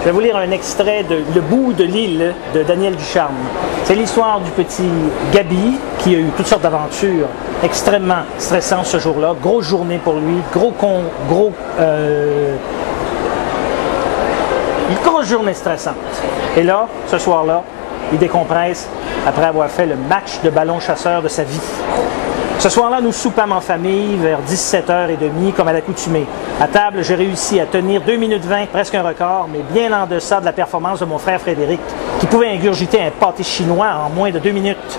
Je vais vous lire un extrait de Le bout de l'île de Daniel Ducharme. C'est l'histoire du petit Gabi qui a eu toutes sortes d'aventures extrêmement stressantes ce jour-là. Grosse journée pour lui, une grosse journée stressante. Et là, ce soir-là, il décompresse après avoir fait le match de ballon chasseur de sa vie. Ce soir-là, nous soupâmes en famille vers 17h30, comme à l'accoutumée. À table, j'ai réussi à tenir 2 minutes 20, presque un record, mais bien en deçà de la performance de mon frère Frédéric, qui pouvait ingurgiter un pâté chinois en moins de 2 minutes.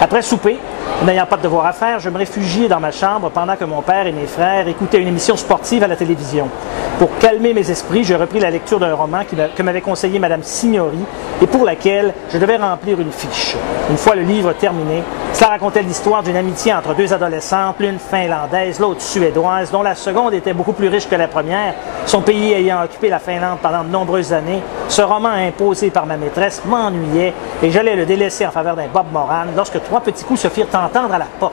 Après souper, n'ayant pas de devoir à faire, je me réfugiais dans ma chambre pendant que mon père et mes frères écoutaient une émission sportive à la télévision. Pour calmer mes esprits, j'ai repris la lecture d'un roman que m'avait conseillé Mme Signori et pour laquelle je devais remplir une fiche. Une fois le livre terminé, cela racontait l'histoire d'une amitié entre deux adolescentes, l'une finlandaise, l'autre suédoise, dont la seconde était beaucoup plus riche que la première, son pays ayant occupé la Finlande pendant de nombreuses années. Ce roman imposé par ma maîtresse m'ennuyait et j'allais le délaisser en faveur d'un Bob Moran lorsque 3 petits coups se firent entendre à la porte.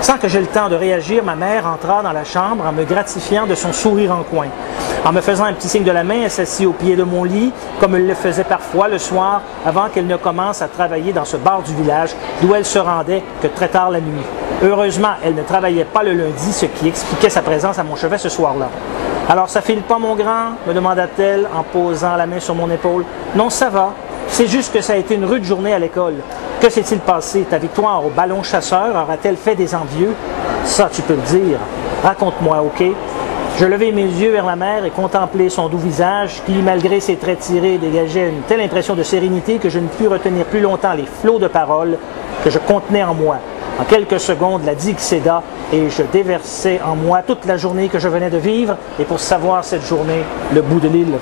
Sans que j'aie le temps de réagir, ma mère entra dans la chambre en me gratifiant de son sourire en coin. En me faisant un petit signe de la main, elle s'assit au pied de mon lit, comme elle le faisait parfois le soir, avant qu'elle ne commence à travailler dans ce bar du village, d'où elle se rendait que très tard la nuit. Heureusement, elle ne travaillait pas le lundi, ce qui expliquait sa présence à mon chevet ce soir-là. « Alors, ça file pas, mon grand ?» me demanda-t-elle en posant la main sur mon épaule. « Non, ça va. C'est juste que ça a été une rude journée à l'école. Que s'est-il passé? Ta victoire au ballon chasseur aura-t-elle fait des envieux? Ça, tu peux le dire. Raconte-moi, OK? » Je levai mes yeux vers la mère et contemplai son doux visage qui, malgré ses traits tirés, dégageait une telle impression de sérénité que je ne pus retenir plus longtemps les flots de paroles que je contenais en moi. En quelques secondes, la digue céda et je déversai en moi toute la journée que je venais de vivre et pour savoir cette journée, le bout de l'île.